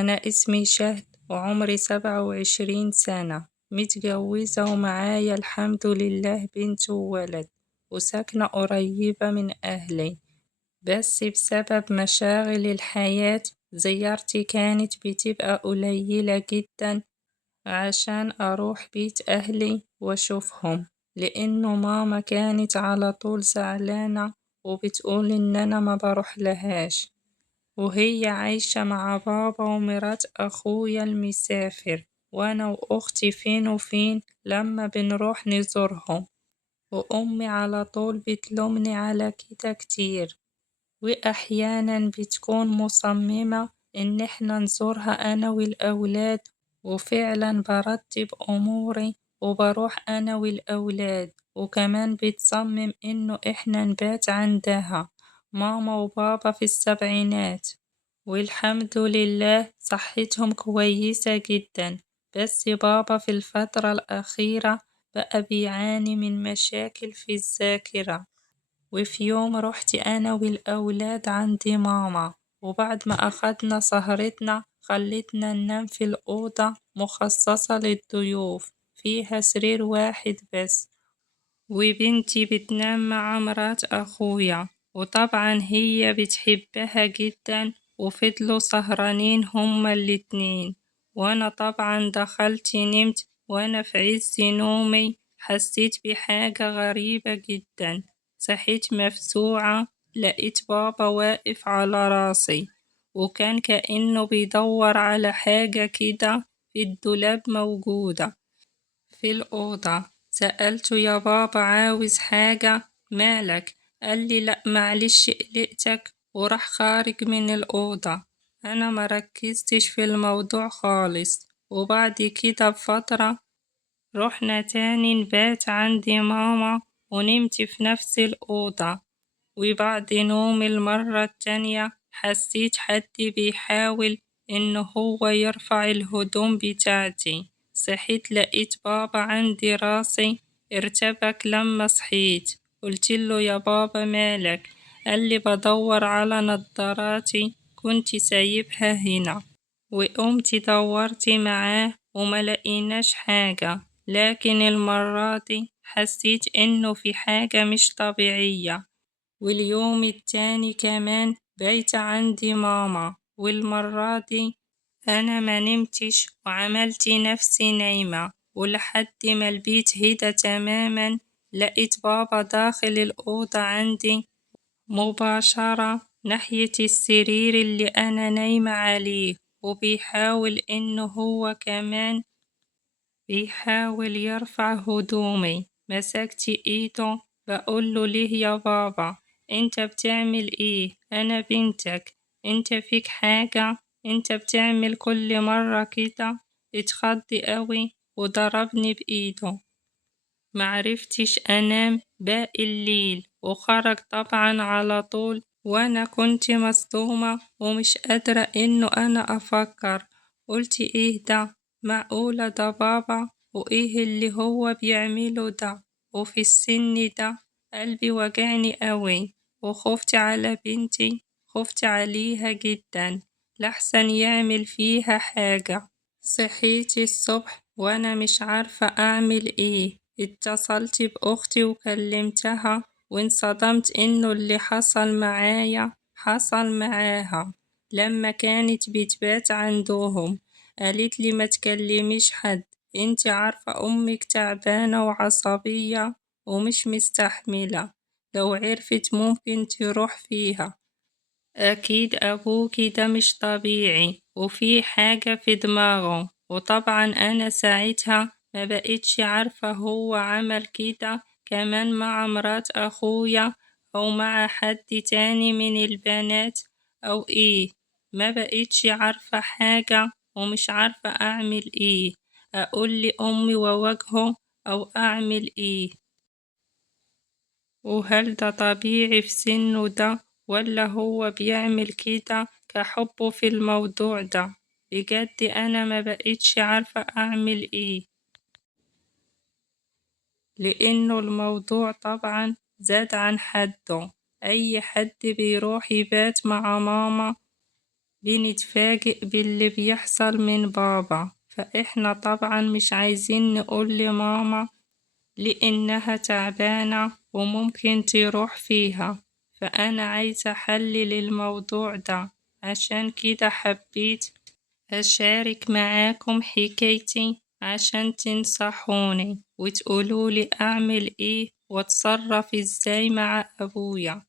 أنا اسمي شهد وعمري 27 سنة، متجوزة ومعايا الحمد لله بنت وولد، وساكنة قريبة من أهلي. بس بسبب مشاغل الحياة زيارتي كانت بتبقى قليلة جدا عشان أروح بيت أهلي وأشوفهم، لأنه ماما كانت على طول زعلانة وبتقول إن أنا ما بروح لهاش، وهي عايشة مع بابا ومرات أخويا المسافر، وأنا وأختي فين وفين لما بنروح نزورهم. وأمي على طول بتلومني على كده كتير، وأحيانا بتكون مصممة إن إحنا نزورها أنا والأولاد، وفعلا برتب أموري وبروح أنا والأولاد، وكمان بتصمم إنه إحنا نبات عندها. ماما وبابا في السبعينات والحمد لله صحتهم كويسة جدا، بس بابا في الفترة الأخيرة بقى بيعاني من مشاكل في الذاكرة. وفي يوم رحت أنا والأولاد عند ماما، وبعد ما أخدنا سهرتنا خلتنا ننام في الأوضة مخصصة للضيوف، فيها سرير واحد بس، وبنتي بتنام مع مرات أخويا، وطبعا هي بتحبها جدا، وفضلوا سهرانين هما الاتنين. وأنا طبعا دخلت نمت، وأنا في عز نومي حسيت بحاجة غريبة جدا، صحيت مفزوعة، لقيت بابا واقف على راسي، وكان كأنه بيدور على حاجة كده في الدولاب موجودة في الأوضة. سألته يا بابا عاوز حاجة؟ مالك؟ قال لي لأ معلش قلقتك، وراح خارج من الأوضة. أنا مركزتش في الموضوع خالص، وبعد كده بفترة رحنا تاني نبات عند ماما، ونمت في نفس الأوضة. وبعد نوم المرة التانية حسيت حد بيحاول إنه هو يرفع الهدوم بتاعتي. صحيت لقيت بابا عندي راسي، ارتبك لما صحيت. قلتله يا بابا مالك؟ قالي بدور على نضاراتي كنت سايبها هنا. وقمت دورت معاه وما لقيناش حاجة، لكن المرة دي حسيت إنه في حاجة مش طبيعية. واليوم التاني كمان بيت عندي ماما، والمرة دي أنا ما نمتش وعملت نفسي نايمة، ولحد ما البيت هدى تماما لقيت بابا داخل الأوضة عندي مباشرة ناحية السرير اللي أنا نايمة عليه، وبيحاول إنه هو كمان بيحاول يرفع هدومي. مسكت ايده بقوله ليه يا بابا؟ انت بتعمل ايه؟ انا بنتك، انت فيك حاجة؟ انت بتعمل كل مرة كده. اتخض قوي وضربني بايده، معرفتش انام باقي الليل، وخرج طبعا على طول، وانا كنت مصدومة ومش قادرة انه انا افكر. قلت ايه ده؟ معقولة ده بابا؟ وايه اللي هو بيعمله ده وفي السن ده؟ قلبي وجعني قوي، وخفت على بنتي، خفت عليها جدا لحسن يعمل فيها حاجة. صحيت الصبح وانا مش عارفة اعمل ايه. اتصلت باختي وكلمتها، وانصدمت انه اللي حصل معايا حصل معاها لما كانت بتبات عندهم. قالت لي ما تكلميش حد، انت عارفة امك تعبانة وعصبية ومش مستحملة، لو عرفت ممكن تروح فيها. أكيد أبوكي ده مش طبيعي وفي حاجة في دماغه. وطبعا أنا ساعتها ما بقيتش عارفة هو عمل كده كمان مع مرات أخويا أو مع حد تاني من البنات أو إيه. ما بقيتش عارفة حاجة ومش عارفة أعمل إيه، أقول لأمي وواجهه أو أعمل إيه. وهل ده طبيعي في سنه ده، ولا هو بيعمل كده كحبه في الموضوع ده؟ بجد أنا ما بقيتش عارفة أعمل إيه، لأنه الموضوع طبعا زاد عن حده. أي حد بيروح يبات مع ماما بنتفاجئ باللي بيحصل من بابا، فإحنا طبعا مش عايزين نقول لماما لإنها تعبانة وممكن تروح فيها، فأنا عايزة حل للموضوع ده، عشان كده حبيت أشارك معاكم حكايتي عشان تنصحوني وتقولولي أعمل إيه وأتصرف إزاي مع أبويا.